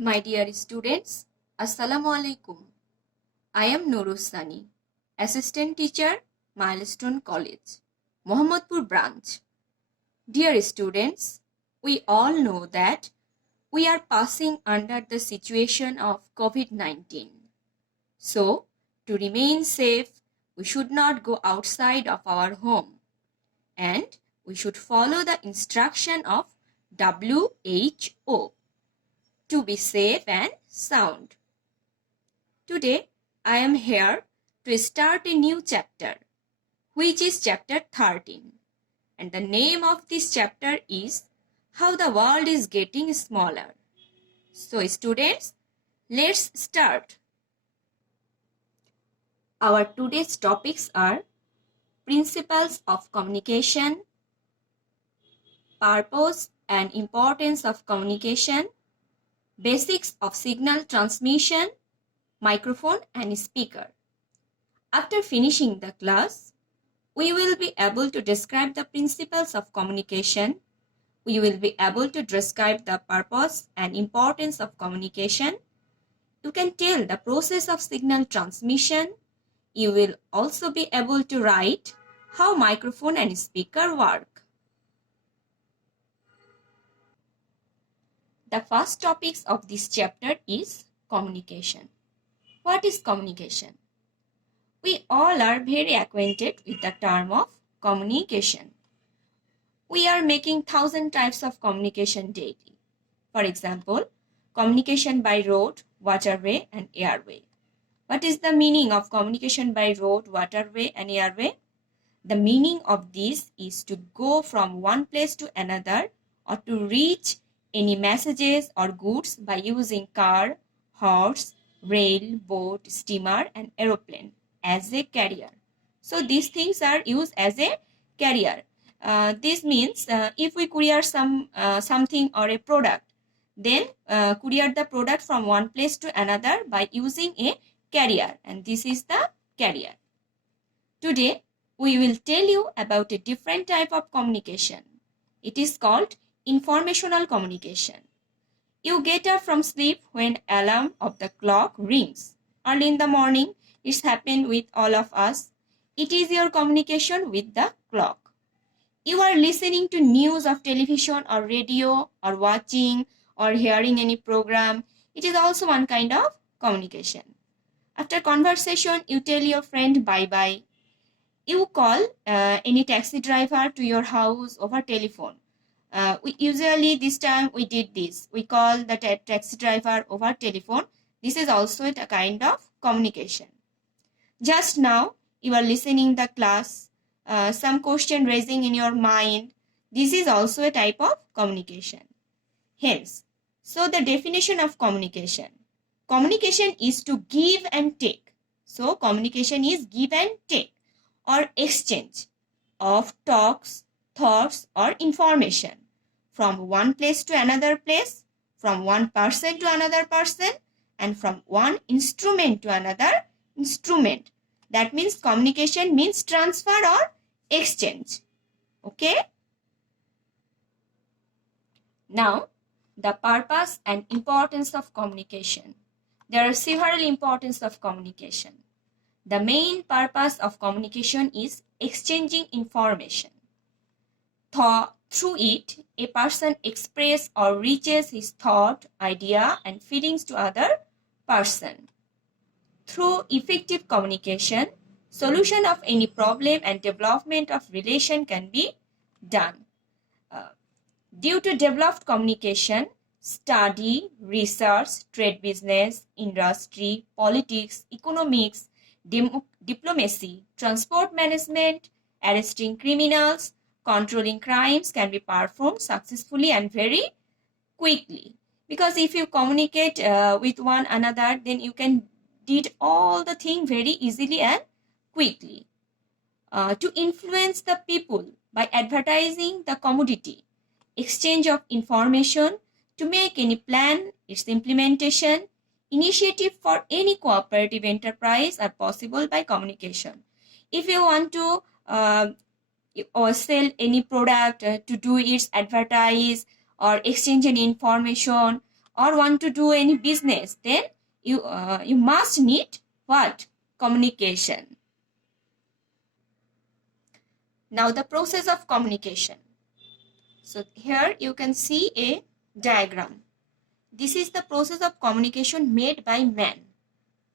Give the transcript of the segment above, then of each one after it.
My dear students, Assalamu alaikum. I am Nurustani, Assistant Teacher, Milestone College, Mohammadpur branch. Dear students, we all know that we are passing under the situation of COVID-19. So, to remain safe, we should not go outside of our home and we should follow the instruction of WHO to be safe and sound. Today, I am here to start a new chapter, which is chapter 13. And the name of this chapter is How the World is Getting Smaller. So, students, let's start. Our today's topics are Principles of Communication, Purpose and Importance of Communication, Basics of Signal Transmission, Microphone and speaker. After finishing the class, we will be able to describe the principles of communication. We will be able to describe the purpose and importance of communication. You can tell the process of signal transmission. You will also be able to write how microphone and speaker work. The first topics of this chapter is communication. What is communication? We all are very acquainted with the term of communication. We are making 1,000 types of communication daily. For example, communication by road, waterway, and airway. What is the meaning of communication by road, waterway, and airway? The meaning of this is to go from one place to another or to reach any messages or goods by using car, horse, rail, boat, steamer, and aeroplane as a carrier. So these things are used as a carrier. This means if we courier something or a product, then courier the product from one place to another by using a carrier, and this is the carrier. Today, we will tell you about a different type of communication. It is called informational communication. You get up from sleep when alarm of the clock rings. Early in the morning, it's happened with all of us. It is your communication with the clock. You are listening to news of television or radio or watching or hearing any program. It is also one kind of communication. After conversation, you tell your friend bye-bye. You call any taxi driver to your house over telephone. Usually this time we did this. We call the taxi driver over telephone. This is also a kind of communication. Just now you are listening the class. Some question raising in your mind. This is also a type of communication. Hence, so the definition of communication. Communication is to give and take. So communication is give and take or exchange of talks, thoughts or information from one place to another place, from one person to another person, and from one instrument to another instrument. That means communication means transfer or exchange. Okay? Now, the purpose and importance of communication. There are several importance of communication. The main purpose of communication is exchanging information. Through it, a person expresses or reaches his thought, idea, and feelings to other person. Through effective communication, solution of any problem and development of relation can be done. Due to developed communication, study, research, trade business, industry, politics, economics, diplomacy, transport management, arresting criminals, controlling crimes can be performed successfully and very quickly. Because if you communicate with one another, then you can did all the thing very easily and quickly. To influence the people by advertising the commodity, exchange of information, to make any plan, its implementation, initiative for any cooperative enterprise are possible by communication. If you want to or sell any product to do its advertise or exchange any information or want to do any business, then you must need what? Communication. Now the process of communication. So here you can see a diagram. This is the process of communication made by man,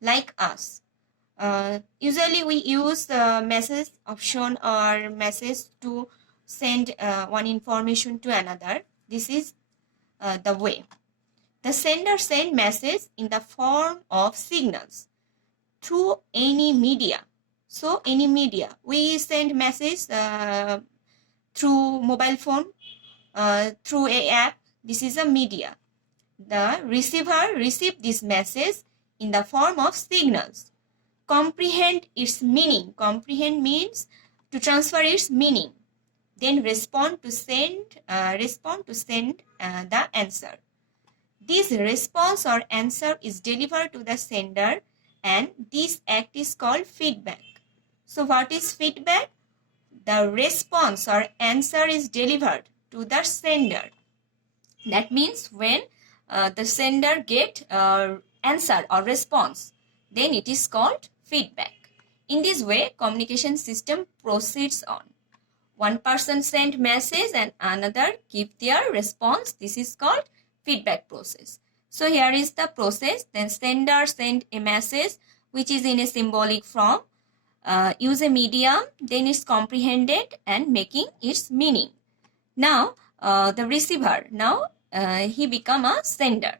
like us. Usually we use the message option or message to send one information to another. This is the way. The sender sends message in the form of signals through any media. So any media. We send message through mobile phone, through a app. This is a media. The receiver receives this message in the form of signals. Comprehend its meaning. Comprehend means to transfer its meaning. Then respond to send the answer. This response or answer is delivered to the sender, and this act is called feedback. So what is feedback? The response or answer is delivered to the sender. That means when the sender get answer or response, then it is called feedback. In this way, communication system proceeds on. One person send message and another give their response. This is called feedback process. So here is the process. Then sender send a message which is in a symbolic form. Use a medium, then it's comprehended and making its meaning. Now the receiver, now he become a sender.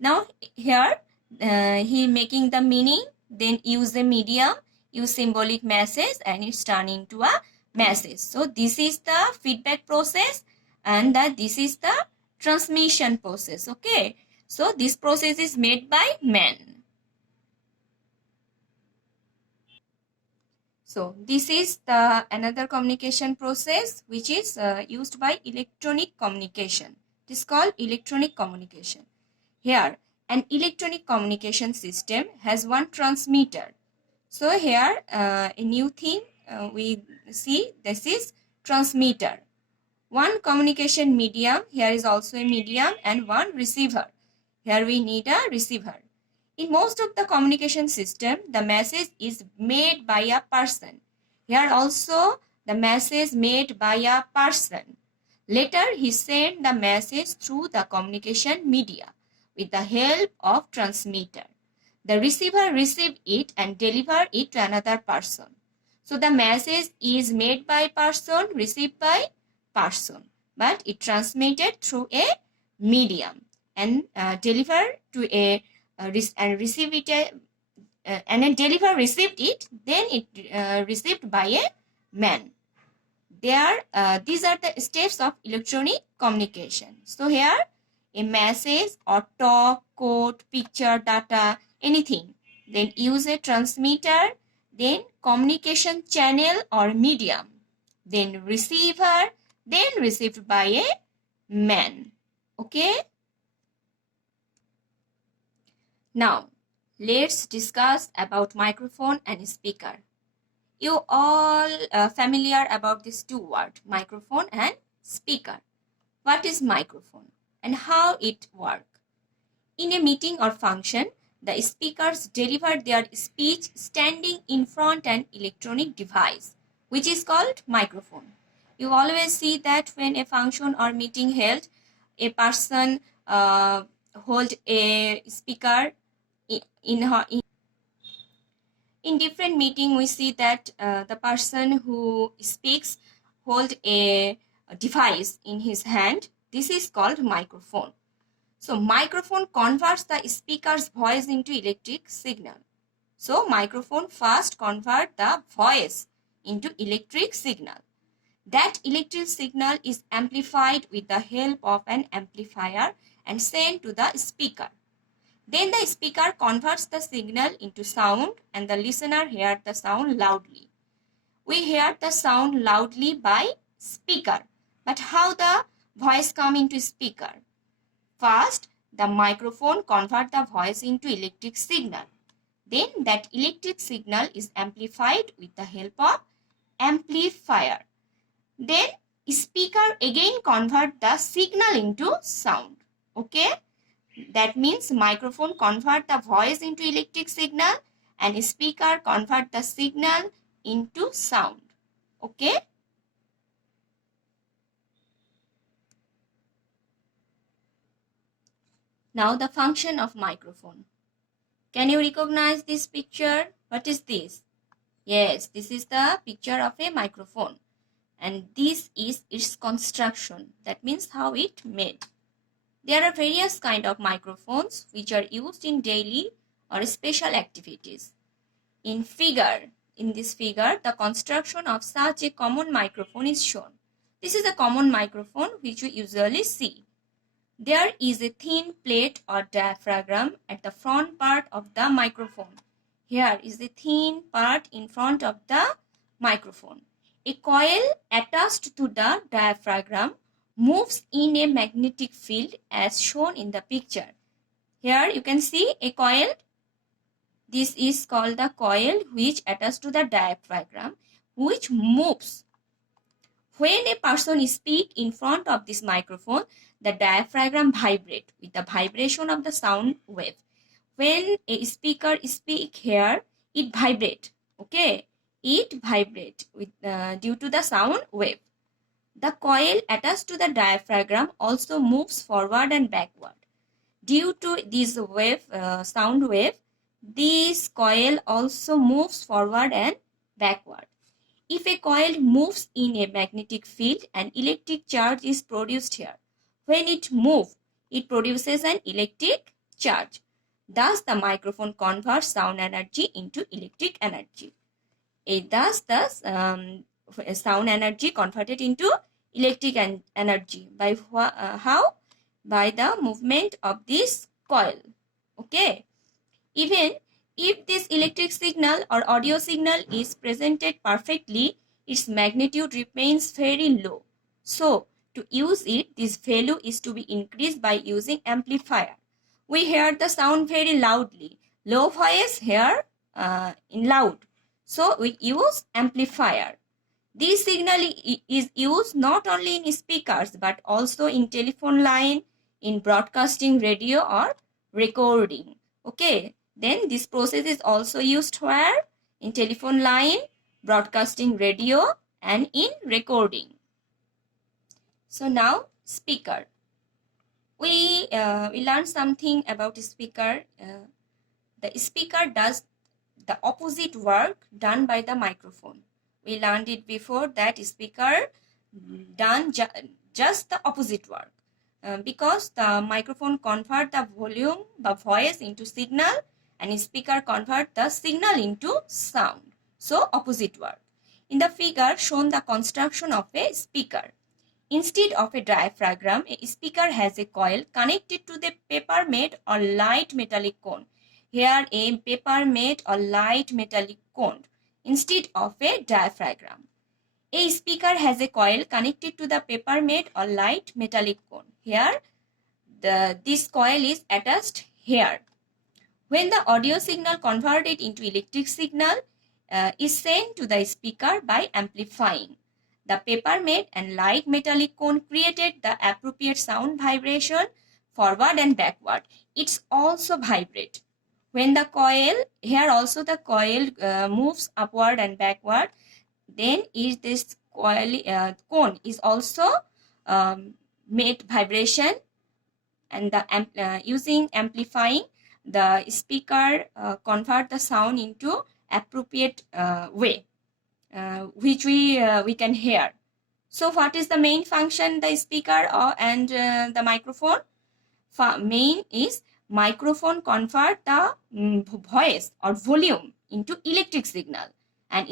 Now here he making the meaning, then use the medium, use symbolic message, and it's turning into a message. So this is the feedback process, and this is the transmission process. Okay, so this process is made by man. So this is the another communication process which is used by electronic communication. It is called electronic communication. Here an electronic communication system has one transmitter. So here a new thing we see, this is transmitter. One communication medium, here is also a medium, and one receiver. Here we need a receiver. In most of the communication system, the message is made by a person. Here also the message made by a person. Later he sent the message through the communication media with the help of transmitter. The receiver received it and delivered it to another person. So the message is made by person, received by person, but it transmitted through a medium and delivered to a and receive it and a deliver received it, then it received by a man. These are the steps of electronic communication. So here a message or talk, quote, picture, data, anything, then use a transmitter, then communication channel or medium, then receiver, then received by a man. Okay. Now let's discuss about microphone and speaker. You all familiar about these two words, microphone and speaker. What is microphone and how it works? In a meeting or function, the speakers deliver their speech standing in front an electronic device, which is called microphone. You always see that when a function or meeting held, a person hold a speaker in different meeting. We see that the person who speaks hold a device in his hand. This is called microphone. So microphone converts the speaker's voice into electric signal. So microphone first convert the voice into electric signal. That electric signal is amplified with the help of an amplifier and sent to the speaker. Then the speaker converts the signal into sound and the listener hears the sound loudly. We hear the sound loudly by speaker. But how the voice come into speaker? First, the microphone converts the voice into electric signal. Then that electric signal is amplified with the help of amplifier. Then speaker again convert the signal into sound. Okay. That means microphone convert the voice into electric signal and speaker convert the signal into sound. Okay. Now the function of microphone. Can you recognize this picture? What is this? Yes, this is the picture of a microphone. And this is its construction. That means how it made. There are various kind of microphones which are used in daily or special activities. In this figure, the construction of such a common microphone is shown. This is a common microphone which we usually see. There is a thin plate or diaphragm at the front part of the microphone. Here is the thin part in front of the microphone. A coil attached to the diaphragm moves in a magnetic field as shown in the picture. Here you can see a coil. This is called the coil which attached to the diaphragm, which moves. When a person speaks in front of this microphone, the diaphragm vibrates with the vibration of the sound wave. When a speaker speaks here, it vibrates. Okay, it vibrates due to the sound wave. The coil attached to the diaphragm also moves forward and backward. Due to this sound wave, this coil also moves forward and backward. If a coil moves in a magnetic field, an electric charge is produced here. When it moves, it produces an electric charge. Thus, the microphone converts sound energy into electric energy. Thus, sound energy converted into electric energy. By how? By the movement of this coil. Okay. Even if this electric signal or audio signal is presented perfectly, its magnitude remains very low. So, to use it, this value is to be increased by using amplifier. We hear the sound very loudly. Low voice here in loud. So, we use amplifier. This signal is used not only in speakers but also in telephone line, in broadcasting radio or recording. Okay. Then this process is also used where? In telephone line, broadcasting radio and in recording. So now speaker. We learned something about speaker. The speaker does the opposite work done by the microphone. We learned it before that speaker done just the opposite work. Because the microphone convert the volume, the voice into signal, and speaker convert the signal into sound. So opposite work. In the figure shown the construction of a speaker. Instead of a diaphragm, a speaker has a coil connected to the paper made or light metallic cone. Here a paper made or light metallic cone instead of a diaphragm. A speaker has a coil connected to the paper made or light metallic cone. Here this coil is attached here. When the audio signal converted into electric signal is sent to the speaker by amplifying. The paper made and light metallic cone created the appropriate sound vibration forward and backward. It's also vibrate. When the coil, here also the coil moves upward and backward, then is this coil cone is also made vibration, and the using amplifying, the speaker convert the sound into appropriate way, which we can hear. So what is the main function the speaker and the microphone? Main is microphone convert the voice or volume into electric signal, and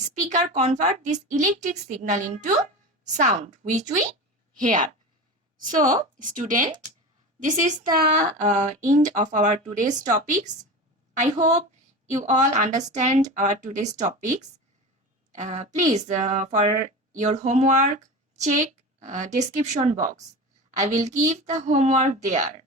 speaker convert this electric signal into sound which we hear. So student, this is the end of our today's topics. I hope you all understand our today's topics. Please, for your homework, check description box. I will give the homework there.